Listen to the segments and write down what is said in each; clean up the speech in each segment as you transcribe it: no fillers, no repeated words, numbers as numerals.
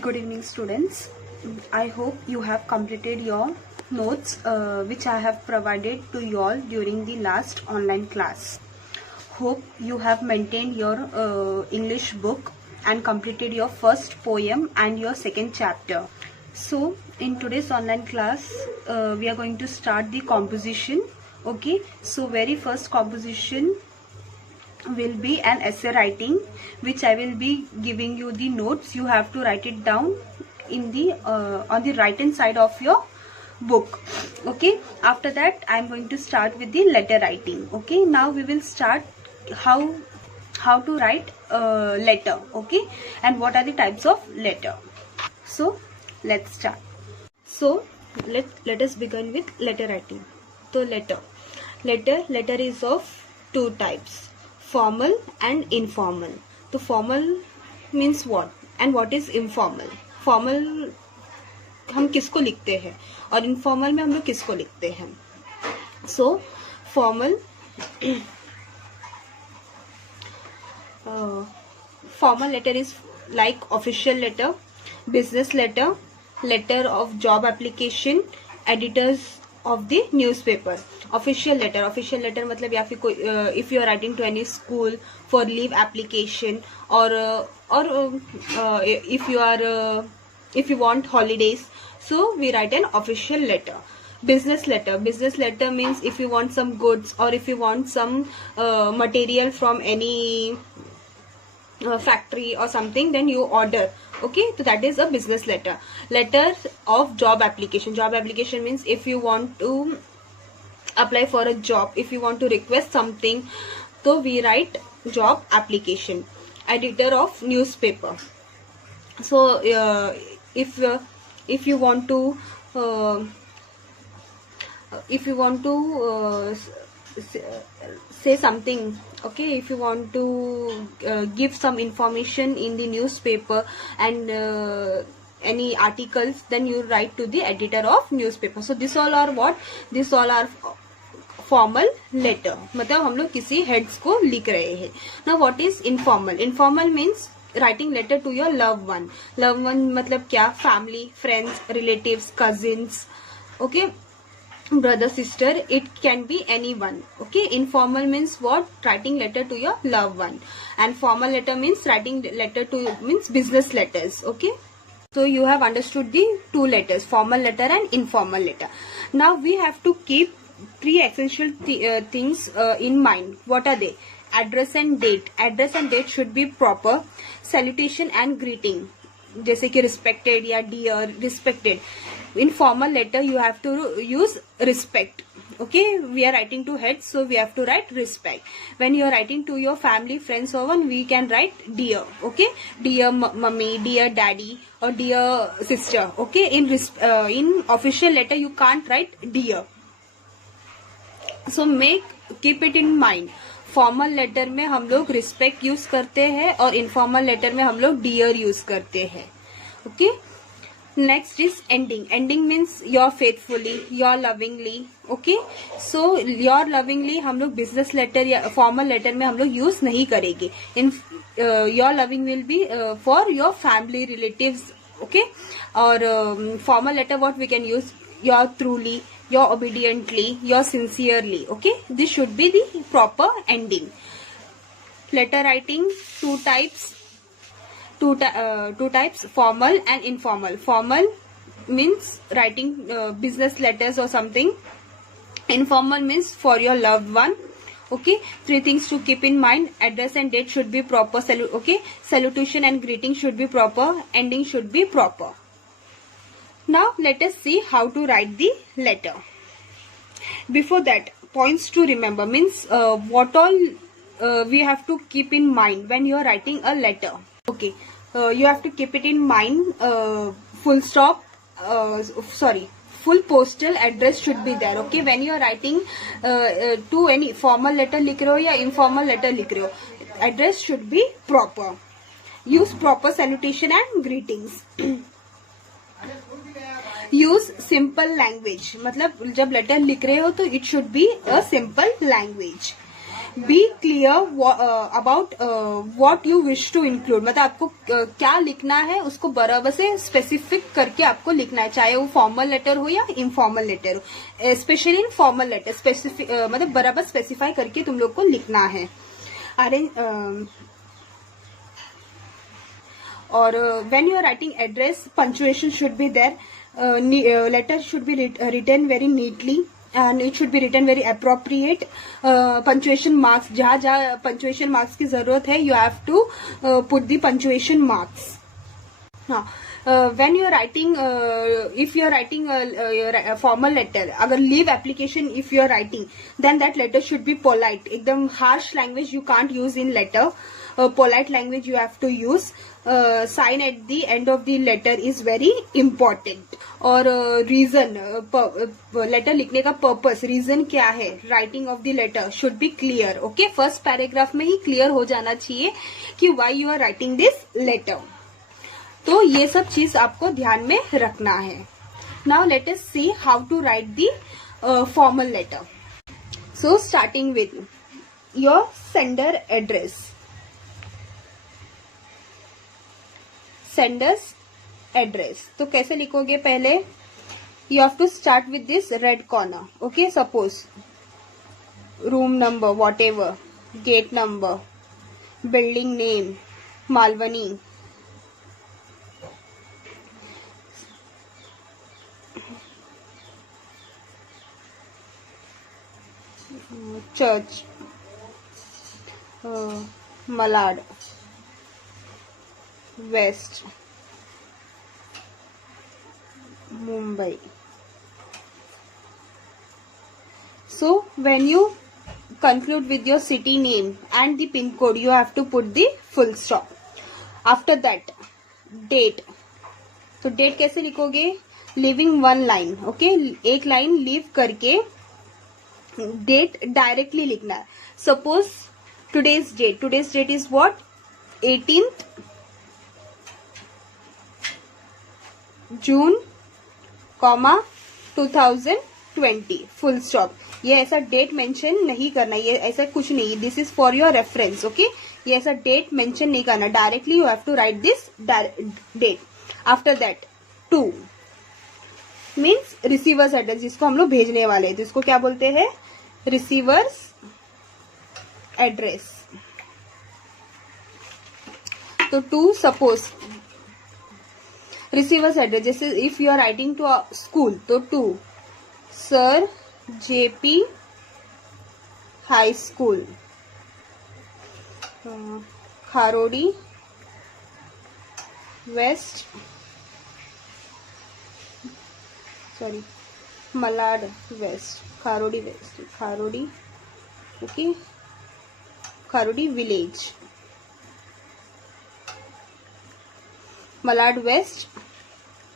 Good evening, students. I hope you have completed your notes which I have provided to you all during the last online class. Hope you have maintained your English book and completed your first poem and your second chapter. So in today's online class we are going to start the composition. Okay, so very first composition will be an essay writing, which I will be giving you the notes. You have to write it down in the on the right hand side of your book. Okay, after that I am going to start with the letter writing. Okay, now we will start how to write letter. Okay, and what are the types of letter. So let's start. So let us begin with letter writing. So letter is of two types, formal and informal. तो formal means what and what is informal. Formal हम किसको लिखते हैं और informal में हम लोग किसको लिखते हैं. So formal formal letter is like official letter, business letter, letter of job application, editors of the newspaper. Official letter मतलब या फिर कोई if you are writing to any school for leave application or if you want holidays, so we write an official letter. Business letter means if you want some goods or if you want some material from any factory or something, then you order. Okay, so that is a business letter. Letter of job application means if you want to apply for a job, if you want to request something, so we write job application. Editor of newspaper. So if you want to say something, okay, if you want to give some information in the newspaper and any articles, then you write to the editor of newspaper. So this all are what? This all are formal letter. मतलब हम लोग किसी heads को लिख रहे हैं. Now what is informal? Informal means writing letter to your loved one. Loved one मतलब क्या? Family, friends, relatives, cousins. Okay, brother, sister, it can be anyone. Okay, informal means what? Writing letter to your loved one. And formal letter means writing letter to means business letters. Okay, so you have understood the two letters, formal letter and informal letter. Now we have to keep three essential things in mind. What are they? Address and date. Address and date should be proper. Salutation and greeting, जैसे कि respected या dear, respected. In formal letter you have to use respect. Okay, we are writing to heads, so we have to write respect. When you are writing to your family, friends or one, we can write dear. Okay, dear mummy, dear daddy, or dear sister. Okay, in official letter you can't write dear. So keep it in mind. Formal letter में हम लोग respect use करते हैं और informal letter में हम लोग dear use करते हैं. Okay, next is ending. Ending means your faithfully, your lovingly. Okay, so your lovingly हम लोग बिजनेस लेटर या फॉर्मल लेटर में हम लोग यूज नहीं करेंगे. In your loving will be for your family, relatives. Okay, और formal letter what we can use? Your truly, your obediently, your sincerely. Okay, this should be the proper ending. Letter writing, two types, formal and informal. Formal means writing business letters or something. Informal means for your loved one. Okay, three things to keep in mind. Address and date should be proper. Okay, salutation and greeting should be proper. Ending should be proper. Now let us see how to write the letter. Before that, points to remember means what all we have to keep in mind when you are writing a letter. Okay, you have to keep it in mind. Full stop, full postal address should be there. Okay, when you are writing to any formal letter लिख रहे हो या informal letter लिख रहे हो, address should be proper. Use proper salutation and greetings. Use simple language, मतलब जब letter लिख रहे हो तो it should be a simple language. Be clear about what you wish to include, मतलब आपको क्या लिखना है उसको बराबर से स्पेसिफिक करके आपको लिखना है, चाहे वो फॉर्मल लेटर हो या इनफॉर्मल लेटर हो। Specially in formal letter specific मतलब बराबर स्पेसिफाई करके तुम लोग को लिखना है। अरेंज और when you are writing address, punctuation should be there, letter should be written very neatly and it should be written very appropriate. Punctuation marks, जहाँ जहाँ punctuation marks की जरूरत है, you have to put the punctuation marks. हाँ, when you are writing, if you are writing a formal letter, अगर leave application if you are writing, then that letter should be polite. एकदम harsh language you can't use in letter. Polite language you have to use. Sign at the end of the letter is very important. और reason, letter लिखने का purpose, reason क्या है, writing of the letter should be clear. Okay, first paragraph में ही clear हो जाना चाहिए कि why you are writing this letter. तो ये सब चीज आपको ध्यान में रखना है। Now let us see how to write the formal letter. So starting with your sender address, sender's address. तो कैसे लिखोगे, पहले you have to start with this red corner. Okay, suppose room number, whatever, gate number, building name, Malvani, church, Malad, west, Mumbai. So when you conclude with your city name and the pin code, you have to put the full stop. After that, date. तो date कैसे लिखोगे, leaving one line. Okay, एक line leave करके date directly लिखना है। Suppose today's date is what, 18th June, 2020, full stop. ये ऐसा date mention नहीं करना, ये ऐसा कुछ नहीं, this is for your reference. Okay, ये ऐसा डेट मेंशन नहीं करना, directly you have to write this date. After that 2 means receiver's address, जिसको हम लोग भेजने वाले हैं, तो इसको क्या बोलते हैं, रिसीवर्स एड्रेस। तो 2 सपोज रिसीवर्स एड्रेस, जैसे if you are writing to a school, तो 2 sir JP high school, Kharodi west, sorry Malad west, Kharodi west, Kharodi, okay, Kharodi village, Malad West,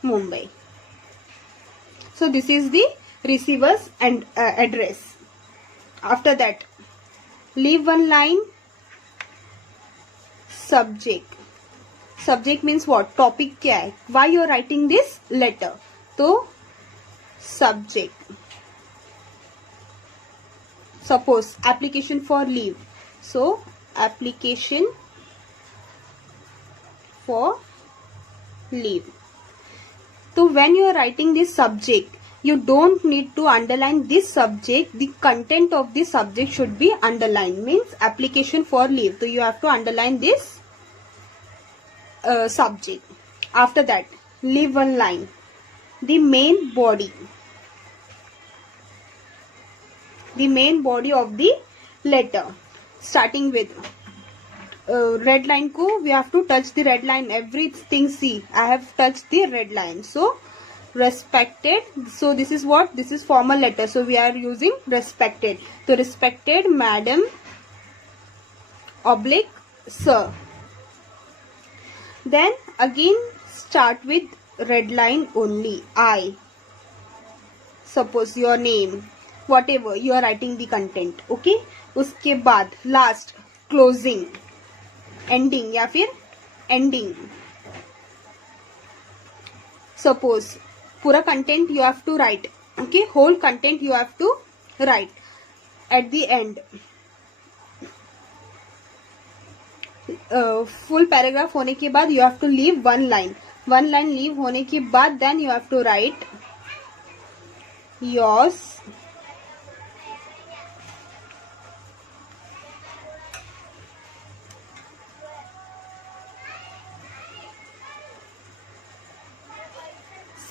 Mumbai. So this is the receiver's and address. After that, leave one line. Subject. Subject means what? Topic क्या है? Why you are writing this letter? तो subject. Suppose application for leave. So application for leave. So when you are writing this subject, you don't need to underline this subject. The content of this subject should be underlined, means application for leave. So you have to underline this subject. After that, leave one line. The main body. The main body of the letter, starting with red line को we have to touch the red line, everything. See, I have touched the red line. So respected, so this is what, this is formal letter, so we are using respected. So respected madam oblique sir. Then again start with red line only. I, suppose your name, whatever you are writing the content. Okay, उसके बाद last closing, ending या फिर ending. Suppose पूरा content you have to write, okay, whole content you have to write at the end. Full paragraph होने के बाद you have to leave one line. One line leave होने के बाद then you have to write yours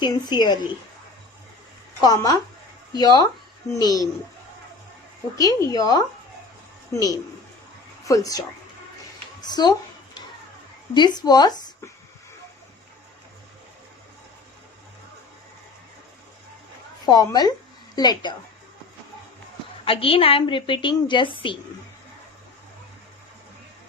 sincerely, comma, your name. Okay, your name. Full stop. So, this was formal letter. Again, I am repeating, just see.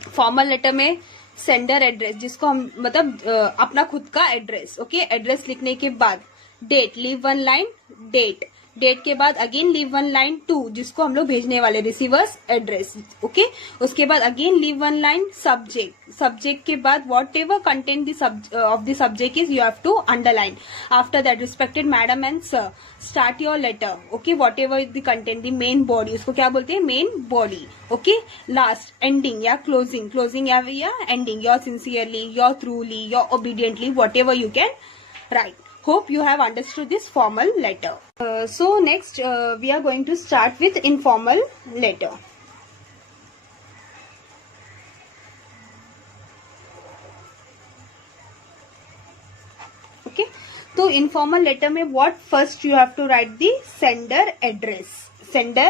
Formal letter में sender address, जिसको हम मतलब अपना खुद का एड्रेस, ओके, एड्रेस लिखने के बाद date, leave one line date, date के बाद again leave one line to, जिसको हम लोग भेजने वाले रिसीवर्स एड्रेस, ओके. उसके बाद again leave one line subject, subject के बाद whatever content of the subject is you have to underline. After that respected madam and sir, start your letter, okay. Whatever the content, the main body, उसको क्या बोलते हैं, main body, okay. Last ending या closing, closing या ending, your sincerely, your truly, your obediently, whatever you can write. Hope you have understood this formal letter. So next we are going to start with informal letter. Okay, so informal letter में what first you have to write the sender address. Sender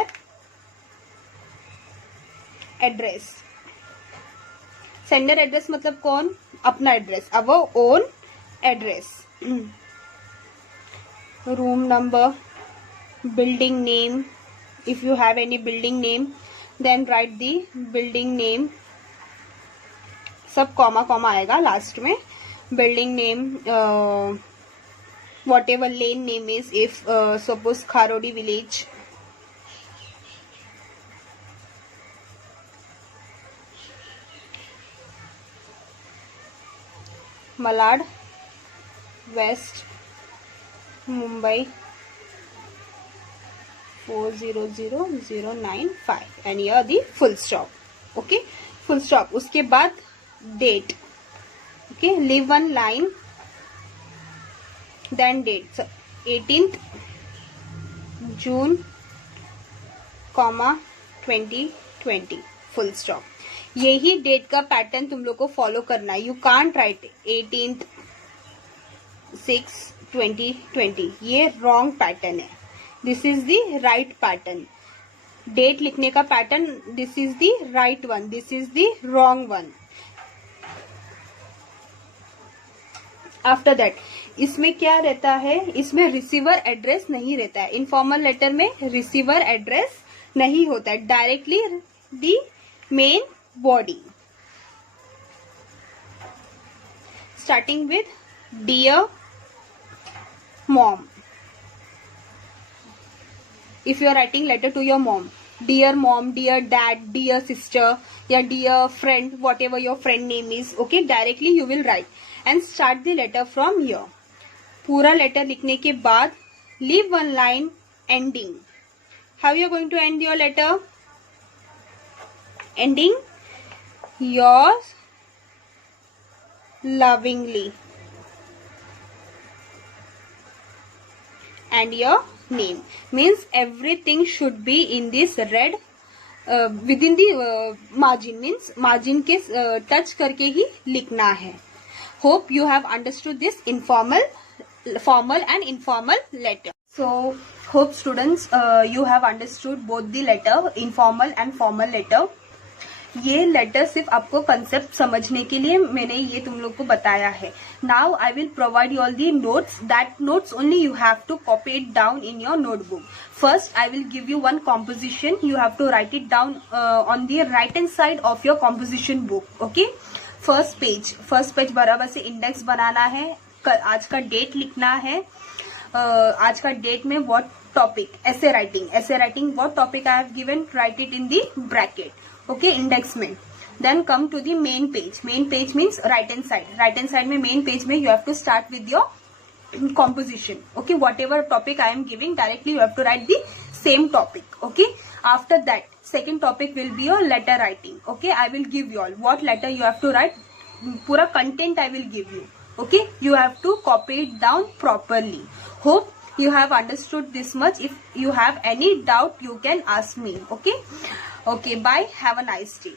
address. Sender address मतलब कौन, अपना address, our own address. Room number, building name, if you have any building name then write the building name, सब comma comma आएगा last में. building name, whatever lane name is, if suppose Kharodi village, Malad West, Mumbai 400095, and here the full stop, okay, full stop. उसके बाद date, okay, leave one line, then date, so 18th June, comma 2020, full stop. यही date का pattern तुम लोग को follow करना है. You can't right 18th 6/2020, ये रॉन्ग पैटर्न है. This is the right pattern. Date लिखने का pattern, this is the right one, this is the wrong one. After that इसमें क्या रहता है, इसमें रिसीवर एड्रेस नहीं रहता है. इनफॉर्मल लेटर में रिसीवर एड्रेस नहीं होता है, directly the main body. Starting with dear mom, if you are writing letter to your mom, dear mom, dear dad, dear sister, या dear friend, whatever your friend name is, okay, directly you will write and start the letter from here. पूरा letter लिखने के बाद leave one line ending. How you are going to end your letter? Ending, yours lovingly, and your name. Means everything should be in this red within the margin, means margin के touch करके ही लिखना है. Hope you have understood this informal, formal and informal letter. So hope students you have understood both the letter, informal and formal letter. ये letter सिर्फ आपको concept समझने के लिए मैंने ये तुम लोग को बताया है. Now I will provide you all the notes. That notes only you have to copy it down in your notebook. First I will give you one composition. You have to write it down on the right hand side of your composition book, okay. First page बराबर से index बनाना है. आज का date लिखना है. आज का date में व्हाट टॉपिक, ऐसे writing what topic I have given, write it in the bracket, okay, index में. Then come to the main page. Main page means right hand side में मेन पेज में you have to start with your composition. Okay, whatever topic I am giving, directly you have to write the same topic. Okay, after that second topic will be your letter writing. Okay, I will give you all what letter you have to write, pura content I will give you. Okay, you have to copy it down properly. Hope you have understood this much. If you have any doubt, you can ask me. Okay, bye, have a nice day.